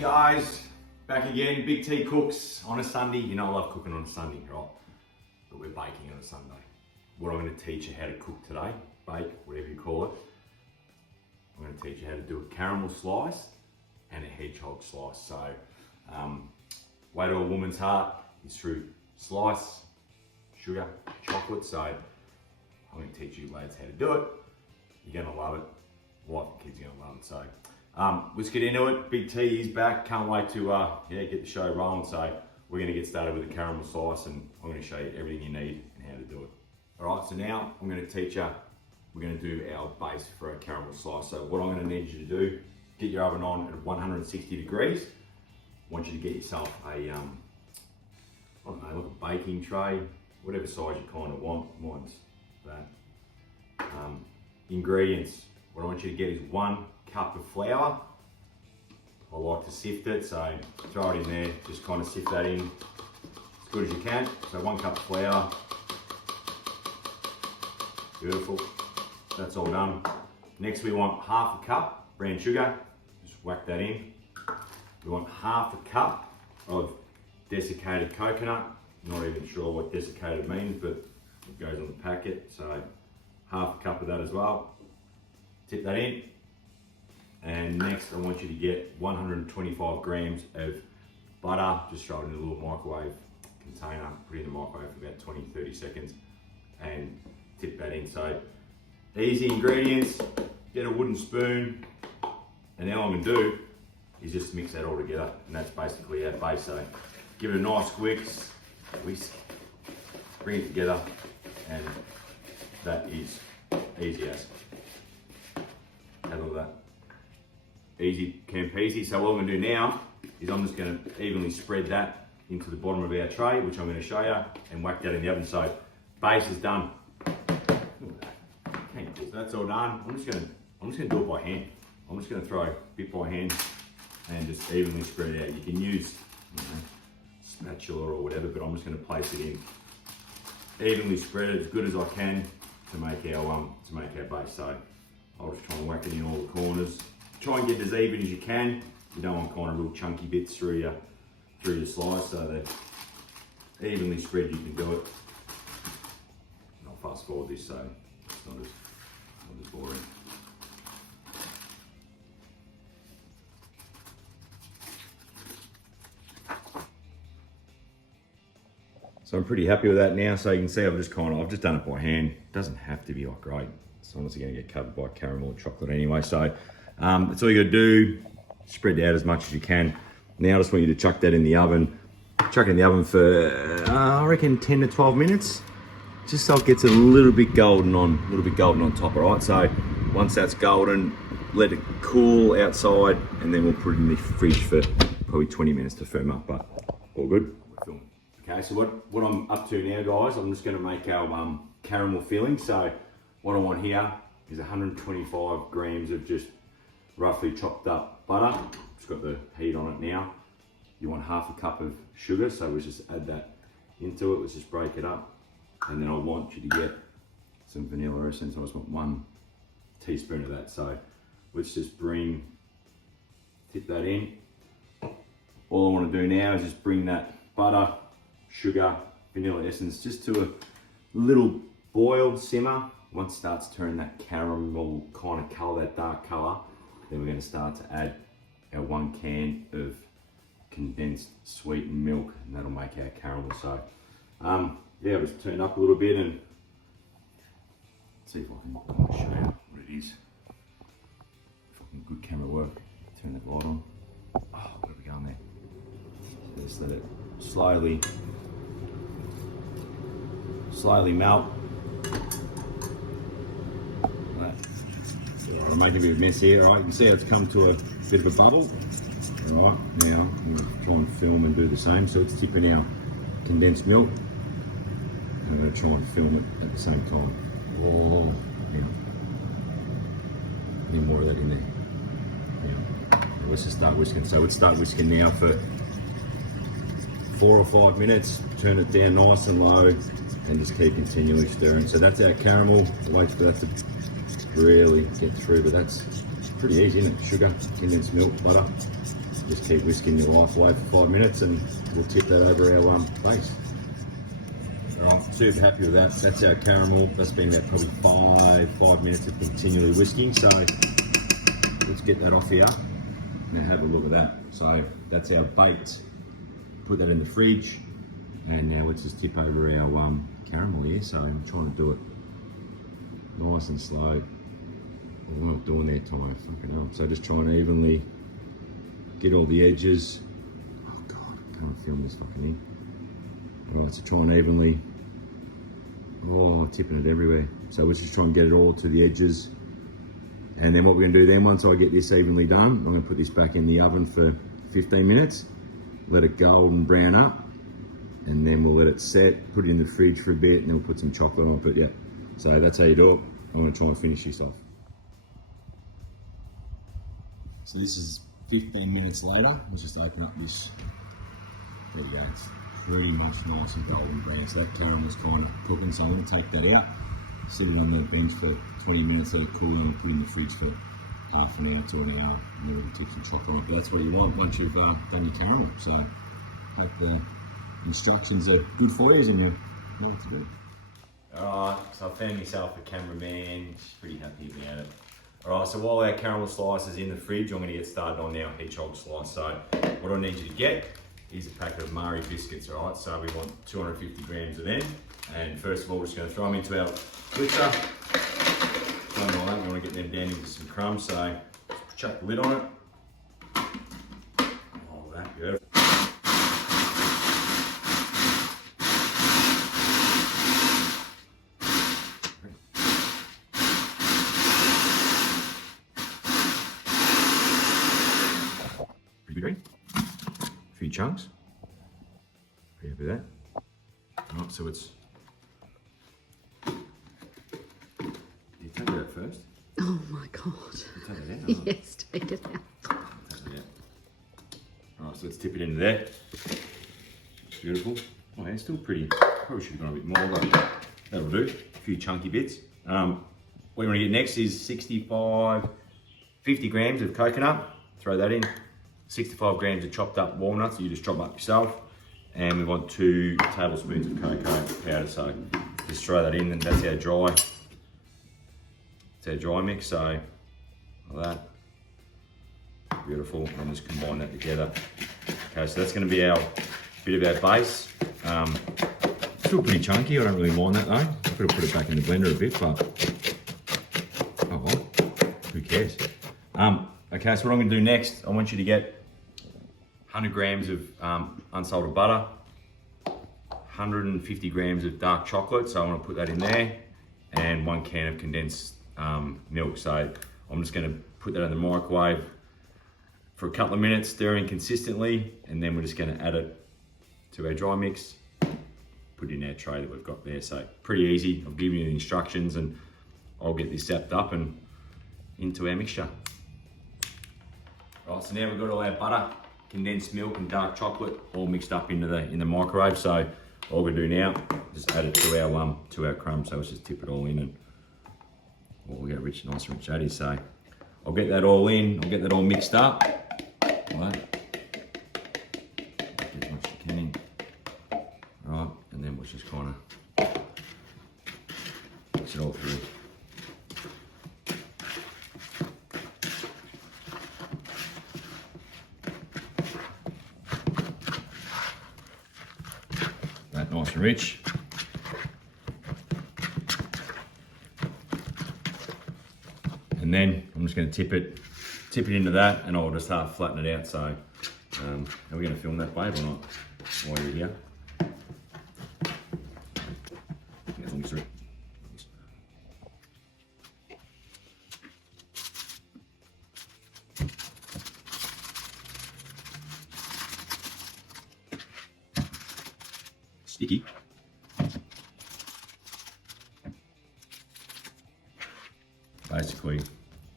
Hey guys, back again, Big T Cooks on a Sunday. You know I love cooking on a Sunday, right? But we're baking on a Sunday. What I'm going to teach you how to cook today, bake, whatever you call it. I'm going to teach you how to do a caramel slice and a hedgehog slice. So, way to a woman's heart is through slice, sugar, chocolate. So I'm going to teach you lads how to do it. You're going to love it. Wife and kids are going to love it. So let's get into it. Big T is back. Can't wait to get the show rolling. So we're going to get started with the caramel slice, and I'm going to show you everything you need and how to do it. All right, so now I'm going to teach you, we're going to do our base for a caramel slice. So what I'm going to need you to do, get your oven on at 160 degrees. I want you to get yourself a, I don't know, like a baking tray, whatever size you kind of want. Mine's that. Ingredients, what I want you to get is 1 cup of flour. I like to sift it, so throw it in there, just kind of sift that in as good as you can. So 1 cup of flour. Beautiful, that's all done. Next we want half a cup brown sugar, just whack that in. We want half a cup of desiccated coconut. Not even sure what desiccated means, but it goes on the packet. So half a cup of that as well. Tip that in. And next I want you to get 125 grams of butter. Just throw it in a little microwave container, put it in the microwave for about 20-30 seconds and tip that in. So easy ingredients, get a wooden spoon, and now all I'm gonna do is just mix that all together, and that's basically our base. So give it a nice whisk, bring it together, and that is easy as. Have all that. Easy, can peasy. So what I'm gonna do now is I'm just gonna evenly spread that into the bottom of our tray, which I'm gonna show you, and whack that in the oven. So base is done. That's all done. I'm just gonna do it by hand. I'm just gonna throw a bit by hand and just evenly spread it out. You can use, spatula or whatever, but I'm just gonna place it in. Evenly spread it as good as I can to make our base. So I'll just try and whack it in all the corners. Try and get as even as you can. You don't want kind of real chunky bits through your slice, so that evenly spread you can do it. And I'll fast forward this so it's not as boring. So I'm pretty happy with that now. So you can see I've just done it by hand. It doesn't have to be like great. It's honestly going to get covered by caramel or chocolate anyway. So that's all you got to do. Spread it out as much as you can. Now I just want you to chuck that in the oven. Chuck it in the oven for I reckon 10 to 12 minutes. Just so it gets a little bit golden on top. All right. So once that's golden, let it cool outside, and then we'll put it in the fridge for probably 20 minutes to firm up. But all good. Okay, so what I'm up to now, guys, I'm just going to make our caramel filling. So what I want here is 125 grams of just roughly chopped up butter. It's got the heat on it now. You want half a cup of sugar, so we'll just add that into it. Let's just break it up. And then I want you to get some vanilla essence. I just want 1 teaspoon of that. So let's just tip that in. All I want to do now is just bring that butter, sugar, vanilla essence just to a little boil, simmer. Once it starts turning that caramel kind of color, that dark color, then we're going to start to add our 1 can of condensed sweetened milk, and that'll make our caramel. So yeah, I'll just turn up a little bit and see if I can show you what it is. Fucking good camera work. Turn that light on. Oh, where are we going there? So just let it slowly melt. Yeah, I'm making a bit of a mess here. All right, you can see how it's come to a bit of a bubble. All right, now I'm going to try and film and do the same. So it's tipping our condensed milk. I'm going to try and film it at the same time. Oh, yeah. Need more of that in there. Yeah. Let's just start whisking. So let's start whisking now for 4 or 5 minutes. Turn it down nice and low, and just keep continually stirring. So that's our caramel. Wait for that to really get through, but that's pretty easy, isn't it? Sugar, condensed milk, butter. Just keep whisking your life away for 5 minutes and we'll tip that over our base. Alright, super happy with that. That's our caramel. That's been about probably 5 minutes of continually whisking. So let's get that off here. Now have a look at that. So that's our baked. Put that in the fridge. And now let's just tip over our caramel here. So I'm trying to do it nice and slow. We're not doing that time, fucking hell. So just trying to evenly get all the edges. Oh God, I can't film this fucking thing. Alright, so try and evenly, tipping it everywhere. So let's just try and get it all to the edges. And then what we're gonna do then, once I get this evenly done, I'm gonna put this back in the oven for 15 minutes, let it golden brown up, and then we'll let it set, put it in the fridge for a bit, and then we'll put some chocolate on it. But yeah, so that's how you do it. I'm gonna try and finish this off. So this is 15 minutes later. Let's just open up this. There we go. It's pretty much nice and golden brown. So that caramel's kind of cooking. So I'm going to take that out, sit it on the bench for 20 minutes, let it cool, and put it in the fridge for half an hour to an hour, and then we'll tip some chocolate on it. But that's what you want once you've done your caramel. So hope the instructions are good for you and you know what to do. Alright, so I found myself a cameraman. Pretty happy about it. Alright, so while our caramel slice is in the fridge, I'm going to get started on our hedgehog slice. So what I need you to get is a packet of Mari biscuits, alright? So we want 250 grams of them. And first of all, we're just going to throw them into our blitzer. Don't mind that, we want to get them down into some crumbs. So chuck the lid on it. Oh, that good. A few chunks. Pretty happy with that. Alright, so it's. Do you take it out first? Oh my God. You take it out? Yes, take it out. Take it out. Alright, so let's tip it into there. Beautiful. Oh, yeah, it's still pretty. Probably should have gone a bit more, but that'll do. A few chunky bits. What you want to get next is 50 grams of coconut. Throw that in. 65 grams of chopped up walnuts that you just chop up yourself. And we want 2 tablespoons of cocoa powder. So just throw that in, and that's our dry. It's our dry mix, so like that. Beautiful, and just combine that together. Okay, so that's gonna be our bit of our base. Still pretty chunky, I don't really mind that though. I could have put it back in the blender a bit, but oh well, who cares? Okay, so what I'm gonna do next, I want you to get 100 grams of unsalted butter, 150 grams of dark chocolate, so I want to put that in there, and 1 can of condensed milk. So I'm just going to put that in the microwave for a couple of minutes, stirring consistently, and then we're just going to add it to our dry mix, put it in our tray that we've got there. So pretty easy. I've given you the instructions, and I'll get this zapped up and into our mixture. Right, so now we've got all our butter, condensed milk and dark chocolate all mixed up in the microwave. So all we do now, just add it to our crumb. So let's just tip it all in, and we'll get nice and rich that is. So I'll get that all in, I'll get that all mixed up. Right. Get as much as you can in. Right, and then we'll just kind of mix it all through. Nice and rich. And then I'm just going to tip it into that, and I'll just start flatten it out. So are we going to film that, babe, or not, while you're here? Yeah, as long as sticky. Basically,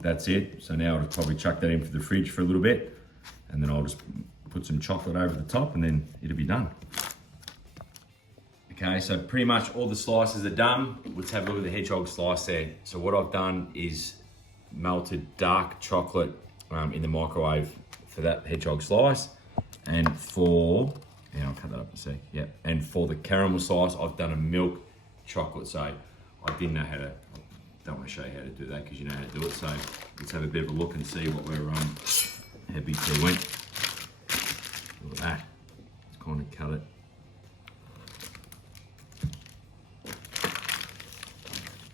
that's it. So now I'll just probably chuck that into the fridge for a little bit, and then I'll just put some chocolate over the top, and then it'll be done. Okay, so pretty much all the slices are done. Let's have a look at the hedgehog slice there. So what I've done is melted dark chocolate in the microwave for that hedgehog slice. And for, I'll cut that up and see. Yep. And for the caramel slice, I've done a milk chocolate. So I didn't know how to, don't want to show you how to do that because you know how to do it. So let's have a bit of a look and see what we're, how big they went. Look at that. Let's kind of cut it.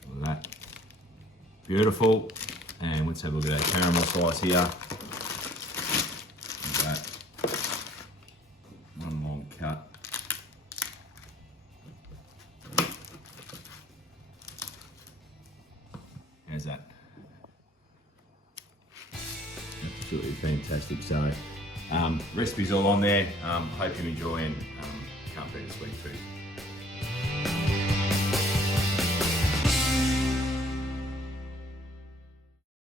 Look at that. Beautiful. And let's have a look at our caramel slice here. Look at that. One long cut. How's that? Absolutely fantastic. So, recipe's all on there. Hope you enjoy and can't beat a sweet tooth.